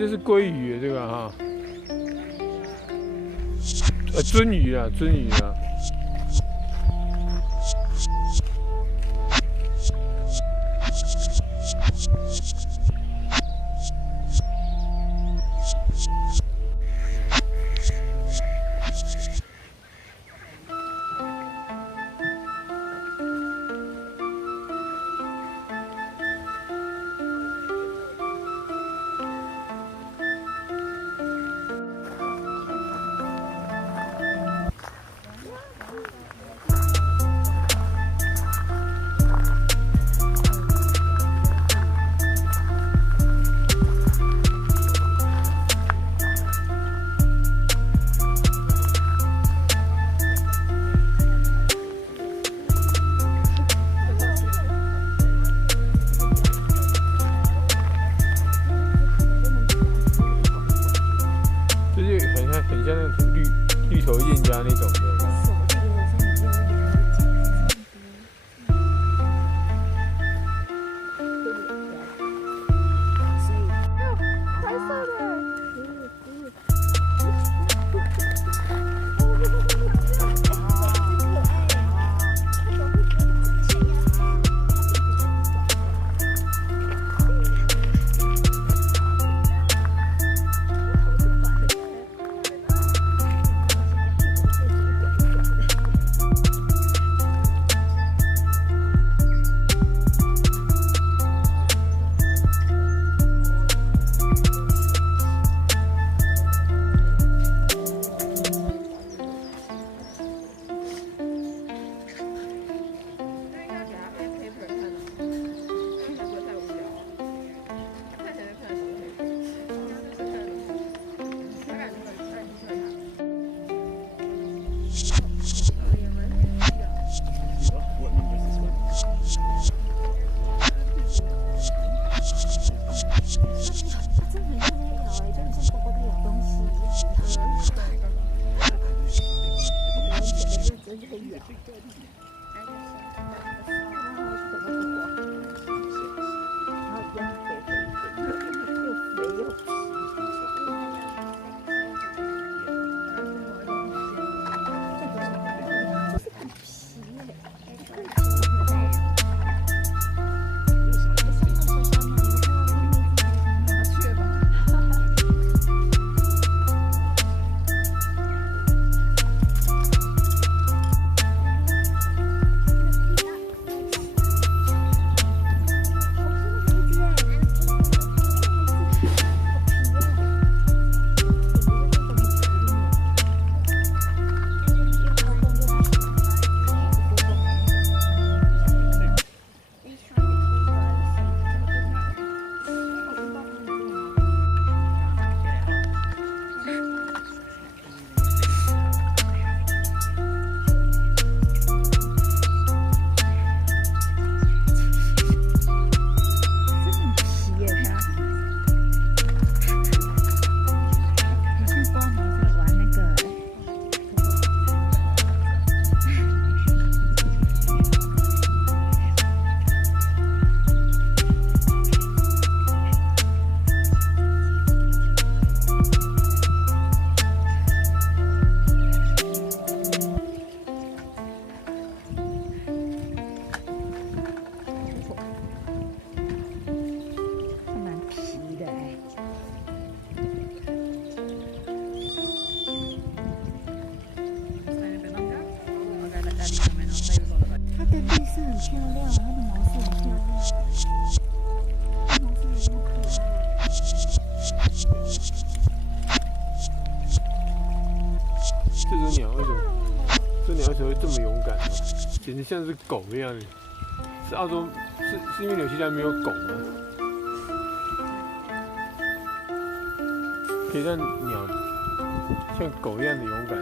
这是鲑鱼这个哈，鳟鱼啊，鳟鱼啊。很像那种绿头燕鸭那种的。简直像是狗一样的，是澳洲，是因为纽西兰没有狗吗？可以让鸟像狗一样的勇敢。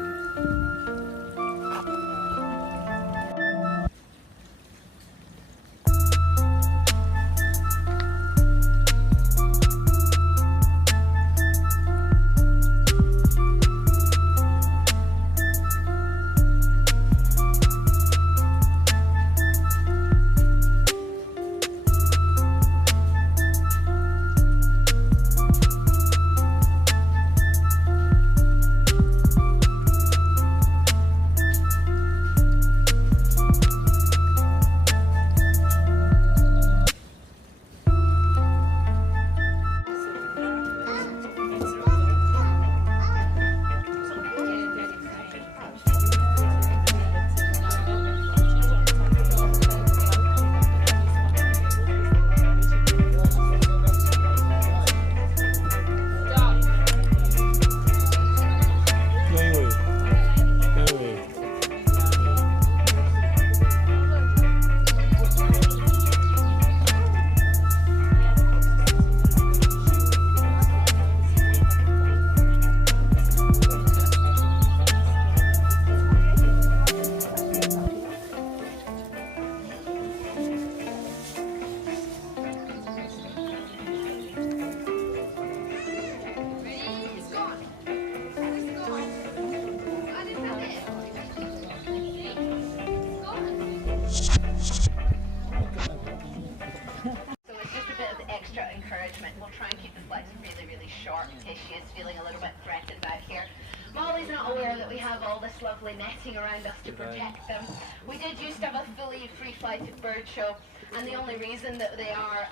this lovely netting around us to protect them. We did used to have a fully free-flighted bird show, and the only reason that they are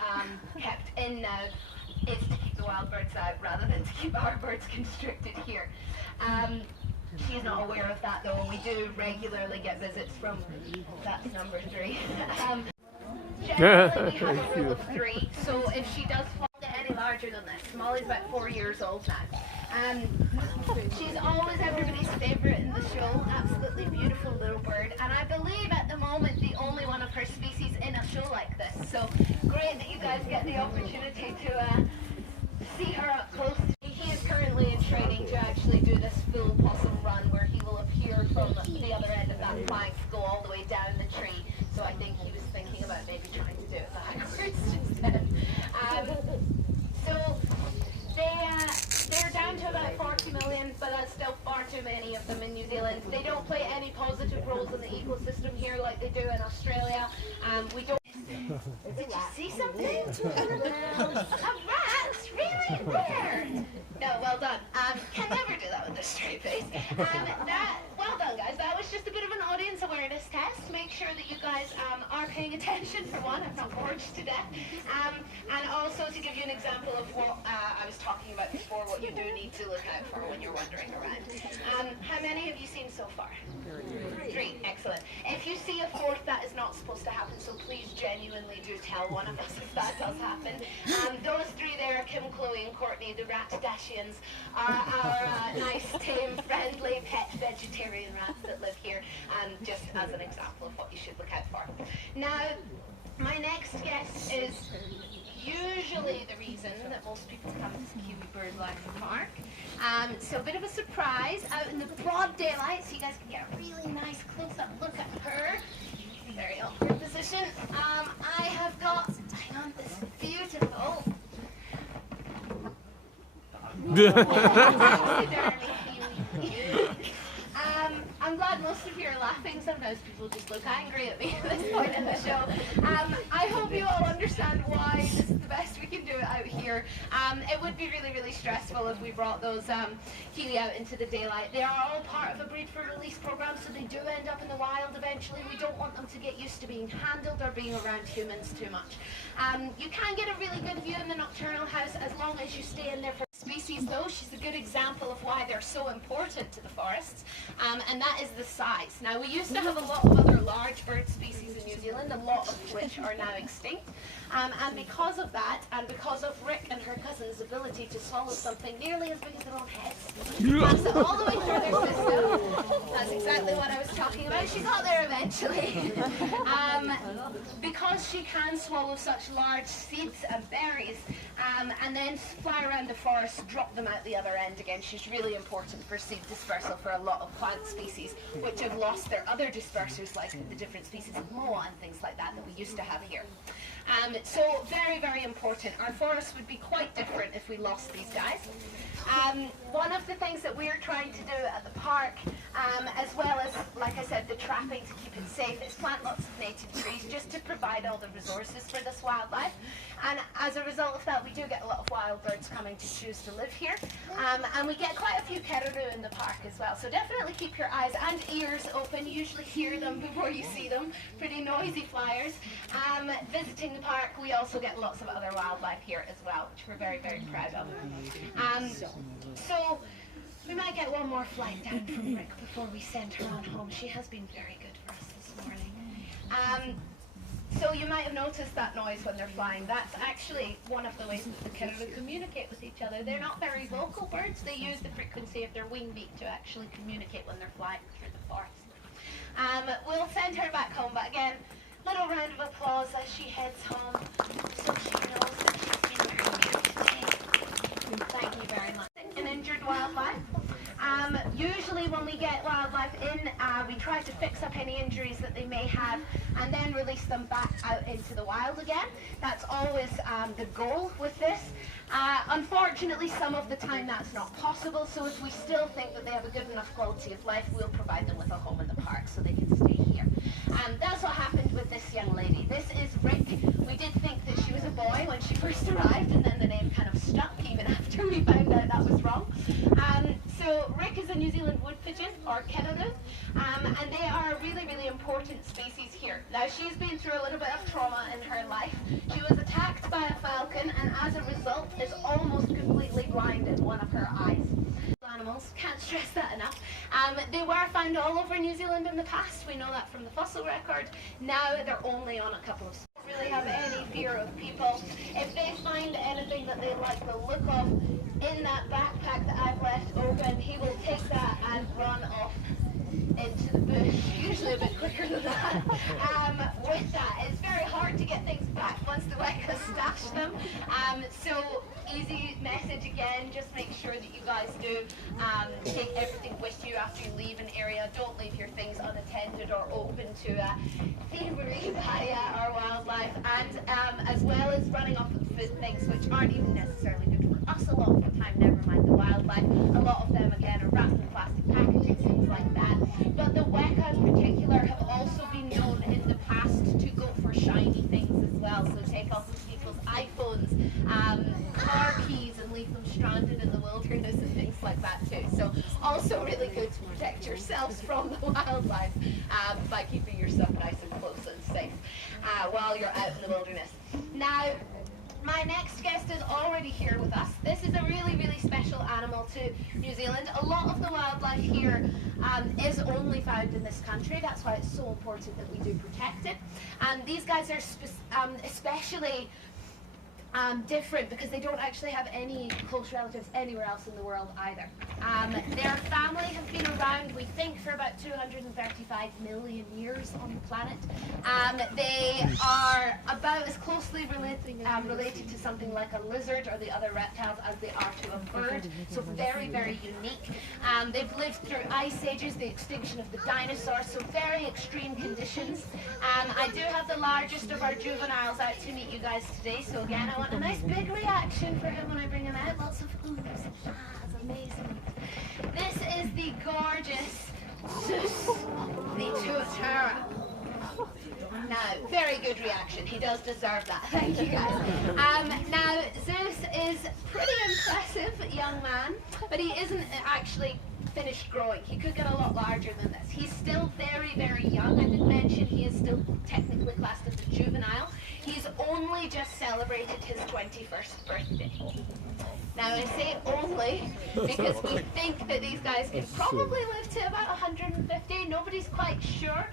kept in now is to keep the wild birds out rather than to keep our birds constricted here. She's not aware of that though, and we do regularly get visits from, that's number 3. Generally we have a rule of 3, so if she does fall any larger than this, Molly's about 4 years old now. She's always everybody's favourite in the show, absolutely beautiful little bird, and I believe at the moment the only one of her species in a show like this, so great that you guys get the opportunity to see her up close. He is currently in training to actually do this full possum run where he will appear from the other end of that plank, go all the way down the tree, so I think he was thinking about maybe trying to do it backwards instead. So they're down to about 40 million, but that's still far too many of them in New Zealand. They don't play any positive roles in the ecosystem here like they do in Australia. We don't. Did you see something? A rat? Really? Where? No, well done. Can never do that with a straight face. Well done, guys. That was just a bit of an audience awareness test. Make sure that you guys are paying attention, for one. I'm not bored to death. And also to give you an example of what I was talking about before, what you do need to look out for when you're wandering around. How many have you seen so far? 3. Excellent. If you see a 4th, that is not supposed to happen, so please genuinely do tell one of us if that does happen. Those 3 there, Kim, Chloe and Courtney, the Ratadashians, are our nice, tame, friendly, pet vegetarian rats that live here, just as an example of what you should look out for. Now, my next guest is usually the reason that most people come to KIWI Birdlife Park. So a bit of a surprise out in the broad daylight, so you guys can get a really nice close-up look at her. Very awkward position. I have got, hang on, this beautiful I'm glad most of you are laughing. Sometimes people just look angry at me at this point in the show. I hope you all understand why this is the best we can do it out here. It would be really, really stressful if we brought those kiwi out into the daylight. They are all part of a breed for release program, so they do end up in the wild eventually. We don't want them to get used to being handled or being around humans too much. You can get a really good view in the nocturnal house as long as you stay in there for species though. She's a good example of why they're so important to the forests, and that is the size. Now, we used to have a lot of other large bird species in New Zealand, a lot of which are now extinct, and because of that, and because of Rick and her cousin's ability to swallow something nearly as big as their own heads, pass it all the way through their system. That's exactly what I was talking about. She got there eventually. Because she can swallow such large seeds and berries, and then fly around the forest, drop them out the other end again. She's really important for seed dispersal for a lot of plant species which have lost their other dispersers, like the different species of moa and things like that we used to have here. So very, very important. Our forests would be quite different if we lost these guys. One of the things that we're trying to do at the park, as well as, like I said, the trapping to keep it safe, is plant lots of native trees just to provide all the resources for this wildlife. And as a result of that, we do get a lot of wild birds coming to choose to live here. And we get quite a few caribou in the park as well. So definitely keep your eyes and ears open. You usually hear them before you see them. Pretty noisy flyers. Visiting the park, we also get lots of other wildlife here as well, which we're very, very proud of. So we might get one more flight down from Rick before we send her on home. She has been very good for us this morning. So you might have noticed that noise when they're flying. That's actually one of the ways that the caribou communicate with each other. They're not very vocal birds. They use the frequency of their wing beat to actually communicate when they're flying through the forest. We'll send her back home, but again, little round of applause as she heads home, so she knows that she's been very good today. Thank you very much. An injured wildlife. Usually when we get wildlife in, we try to fix up any injuries that they may have and then release them back out into the wild again. That's always the goal with this. Unfortunately, some of the time that's not possible, so if we still think that they have a good enough quality of life, we'll provide them with a home in the park so they can stay here. That's what happened with this young lady. This is Rick. We did think that she was a boy when she first arrived, and then the name kind of stuck even after we found out that was wrong. So Rick is a New Zealand wood pigeon. or kangaroo, and they are a really, really important species here. Now, she's been through a little bit of trauma in her life. She was attacked by a falcon, and as a result is almost completely blind in one of her eyes. Animals, can't stress that enough. They were found all over New Zealand in the past. We know that from the fossil record. Now they're only on a couple of really have any fear of people. If they find anything that they like the look of in that backpack that I've left open, he will take that and run off into the bush, usually a bit quicker than that. With that, it's very hard to get things back once the Weka stash them. So easy message again, just make sure that you guys do take everything with you after you leave an area. Don't leave your things unattended or open to thievery by our wildlife, and as well as running off with food things which aren't even necessarily good for us a lot of the time, never mind the wildlife. A lot of them again are wrapped in plastic packaging, things like that. But the Weka in particular have also been known in the past to go for shiny things as well, so take off with people's iPhones, car keys, and leave them stranded in the wilderness and things like that too. So also really good to protect yourselves from the wildlife by keeping your stuff nice and close and safe while you're out in the wilderness. Now, my next guest is already here with us. This is a really, really special animal to New Zealand. A lot of the wildlife here is only found in this country. That's why it's so important that we do protect it. And these guys are especially different because they don't actually have any close relatives anywhere else in the world either. Their family have been around, we think, for about 235 million years on the planet. They are about as closely related to something like a lizard or the other reptiles as they are to a bird, so very, very unique. They've lived through ice ages, the extinction of the dinosaurs, so very extreme conditions. I do have the largest of our juveniles out to meet you guys today, so again, I want a nice big reaction for him when I bring him out. Lots of oohs and ahs, amazing. This is the gorgeous Zeus, the tuatara. Now, very good reaction. He does deserve that. Thank you, guys. Now, Zeus is pretty impressive young man, but he isn't actually finished growing. He could get a lot larger than this. He's still very, very young. I did mention he is still technically classed as a juvenile. He's only just celebrated his 21st birthday. Now I say only because we think that these guys can probably live to about 150. Nobody's quite sure.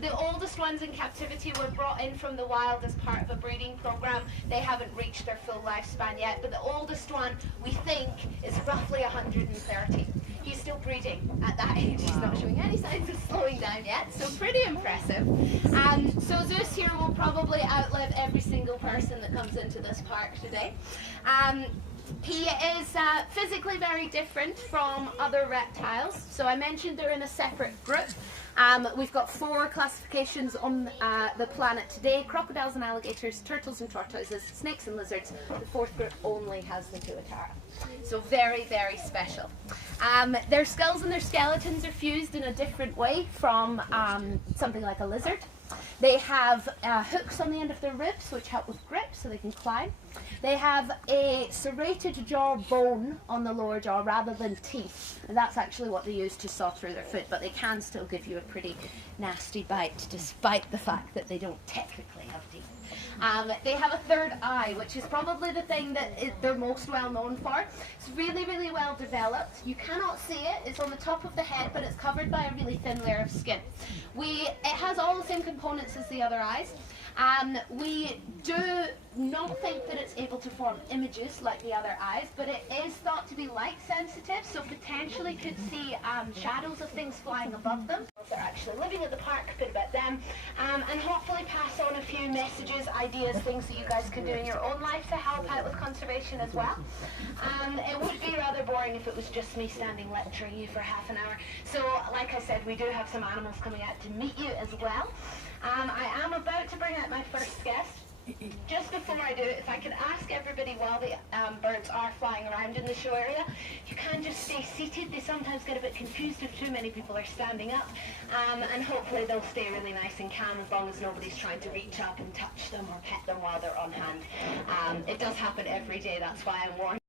The oldest ones in captivity were brought in from the wild as part of a breeding program. They haven't reached their full lifespan yet, but the oldest one we think is roughly 130. He's still breeding at that age. He's not showing any signs of slowing down yet, so pretty impressive. So Zeus here will probably outlive every single person that comes into this park today. He is physically very different from other reptiles. So I mentioned they're in a separate group. We've got 4 classifications on the planet today: crocodiles and alligators, turtles and tortoises, snakes and lizards. The 4th group only has the tuatara. So very, very special. Their skulls and their skeletons are fused in a different way from something like a lizard. They have hooks on the end of their ribs which help with grip so they can climb. They have a serrated jaw bone on the lower jaw rather than teeth. And that's actually what they use to saw through their food, but they can still give you a pretty nasty bite despite the fact that they don't technically have teeth. They have a 3rd eye, which is probably the thing that they're most well known for. It's really, really well developed. You cannot see it. It's on the top of the head, but it's covered by a really thin layer of skin. It has all the same components as the other eyes. We do not think that it's able to form images like the other eyes, but it is thought to be light sensitive, so potentially could see shadows of things flying above them. They're actually living at the park, a bit about them, and hopefully pass on a few messages, ideas, things that you guys can do in your own life to help out with conservation as well. It would be rather boring if it was just me standing lecturing you for half an hour. So like I said, we do have some animals coming out to meet you as well. I am about to bring out my first guest. Just before I do, if I could ask everybody while the birds are flying around in the show area, if you can just stay seated. They sometimes get a bit confused if too many people are standing up, and hopefully they'll stay really nice and calm as long as nobody's trying to reach up and touch them or pet them while they're on hand. It does happen every day, that's why I'm warning.